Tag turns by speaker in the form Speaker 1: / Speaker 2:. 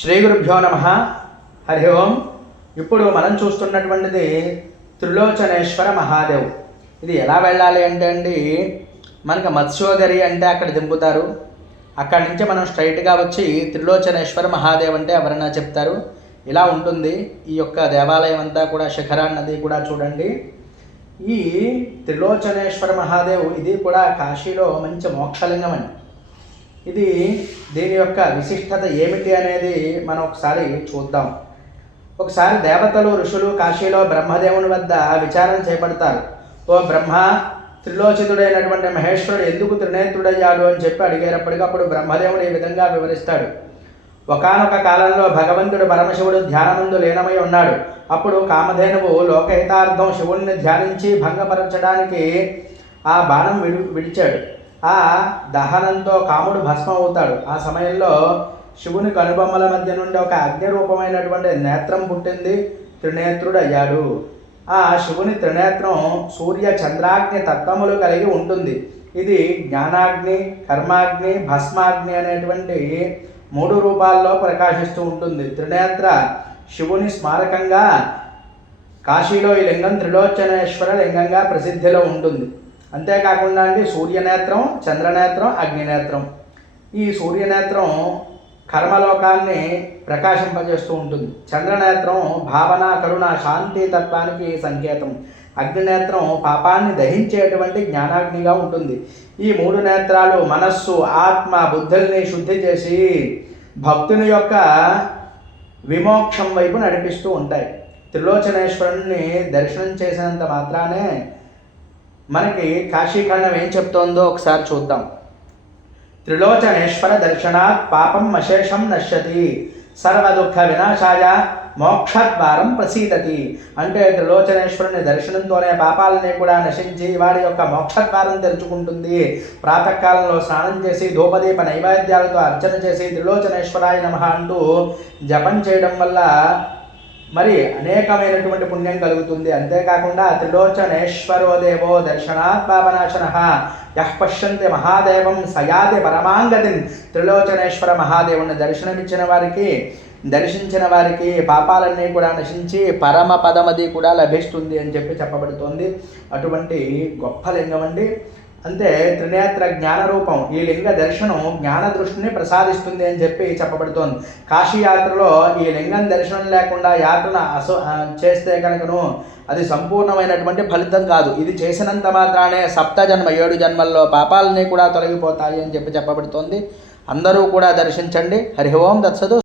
Speaker 1: శ్రీ గురుభ్యో నమ. హరి ఓం. ఇప్పుడు మనం చూస్తున్నటువంటిది త్రిలోచనేశ్వర మహాదేవ్. ఇది ఎలా వెళ్ళాలి అంటే అండి మనకి మత్స్యోదరి అంటే అక్కడ దింపుతారు. అక్కడి నుంచి మనం స్ట్రైట్గా వచ్చి త్రిలోచనేశ్వర మహాదేవ్ అంటే ఎవరైనా చెప్తారు. ఇలా ఉంటుంది ఈ యొక్క దేవాలయం అంతా కూడా శిఖరాన్నది కూడా చూడండి. ఈ త్రిలోచనేశ్వర మహాదేవ్ ఇది కూడా కాశీలో మంచి మోక్షలింగం అండి. ఇది దీని యొక్క విశిష్టత ఏమిటి అనేది మనం ఒకసారి చూద్దాం. ఒకసారి దేవతలు ఋషులు కాశీలో బ్రహ్మదేవుని వద్ద విచారణ చేపడతారు. ఓ బ్రహ్మ త్రిలోచితుడైనటువంటి మహేశ్వరుడు ఎందుకు త్రినేత్రుడయ్యాడు అని చెప్పి అడిగేటప్పటికప్పుడు బ్రహ్మదేవుడు ఈ విధంగా వివరిస్తాడు. ఒకానొక కాలంలో భగవంతుడు పరమశివుడు ధ్యానమందు లీనమై ఉన్నాడు. అప్పుడు కామధేనువు లోకహితార్థం శివుణ్ణి ధ్యానించి భంగపరచడానికి ఆ బాణం విడి విడిచాడు. ఆ దహనంతో కాముడు భస్మం అవుతాడు ఆ సమయంలో శివుని కనుబొమ్మల మధ్య నుండి ఒక అగ్ని రూపమైనటువంటి నేత్రం పుట్టింది. త్రినేత్రుడు అయ్యాడు ఆ శివుని త్రినేత్రం సూర్య చంద్రాగ్ని తత్వములు కలిగి ఉంటుంది. ఇది జ్ఞానాగ్ని కర్మాగ్ని భస్మాగ్ని అనేటువంటి మూడు రూపాల్లో ప్రకాశిస్తూ ఉంటుంది. త్రినేత్ర శివుని స్మారకంగా కాశీలో ఈ లింగం త్రిలోచనేశ్వర లింగంగా ప్రసిద్ధిలో ఉంటుంది. అంతేకాకుండా అండి సూర్యనేత్రం చంద్రనేత్రం అగ్నినేత్రం. ఈ సూర్యనేత్రం కర్మలోకాన్ని ప్రకాశింపజేస్తూ ఉంటుంది. చంద్రనేత్రం భావన కరుణ శాంతి తత్వానికి సంకేతం. అగ్నినేత్రం పాపాన్ని దహించేటువంటి జ్ఞానాగ్నిగా ఉంటుంది. ఈ మూడు నేత్రాలు మనస్సు ఆత్మ బుద్ధుల్ని శుద్ధి చేసి భక్తుని యొక్క విమోక్షం వైపు నడిపిస్తూ ఉంటాయి. త్రిలోచనేశ్వరుణ్ణి దర్శనం చేసినంత మాత్రానే మనకి కాశీఖండం ఏం చెప్తోందో ఒకసారి చూద్దాం. త్రిలోచనేశ్వర దర్శనాత్ పాపం అశేషం నశ్యతి. సర్వ దుఃఖ వినాశాయ మోక్షద్వారం ప్రసీదతి. అంటే త్రిలోచనేశ్వరుని దర్శనంతోనే పాపాలని కూడా నశించి వాడి యొక్క మోక్షద్వారం తెరుచుకుంటుంది. ప్రాతకాలంలో స్నానం చేసి ధూపదీప నైవేద్యాలతో అర్చన చేసి త్రిలోచనేశ్వరాయ నమ అంటూ జపం చేయడం వల్ల మరి అనేకమైనటువంటి పుణ్యం కలుగుతుంది. అంతేకాకుండా త్రిలోచనేశ్వరోదేవో దర్శనాత్ పాపనాశన. పశ్యంతి మహాదేవం సయాది పరమాంగతిని త్రిలోచనేశ్వర మహాదేవుని దర్శనమిచ్చిన వారికి దర్శించిన వారికి పాపాలన్నీ కూడా నశించి పరమ పదమది కూడా లభిస్తుంది అని చెప్పి చెప్పబడుతోంది. అటువంటి గొప్ప లింగం అండి. అంతే త్రినేత్ర జ్ఞాన రూపం ఈ లింగ దర్శనం జ్ఞాన దృష్టిని ప్రసాదిస్తుంది అని చెప్పి చెప్పబడుతోంది. కాశీ యాత్రలో ఈ లింగం దర్శనం లేకుండా యాత్రను అసో చేస్తే కనుకను అది సంపూర్ణమైనటువంటి ఫలితం కాదు. ఇది చేసినంత మాత్రానే సప్త జన్మ ఏడు జన్మల్లో పాపాలని కూడా తొలగిపోతాయి అని చెప్పి చెప్పబడుతోంది. అందరూ కూడా దర్శించండి. హరి ఓం దత్సదు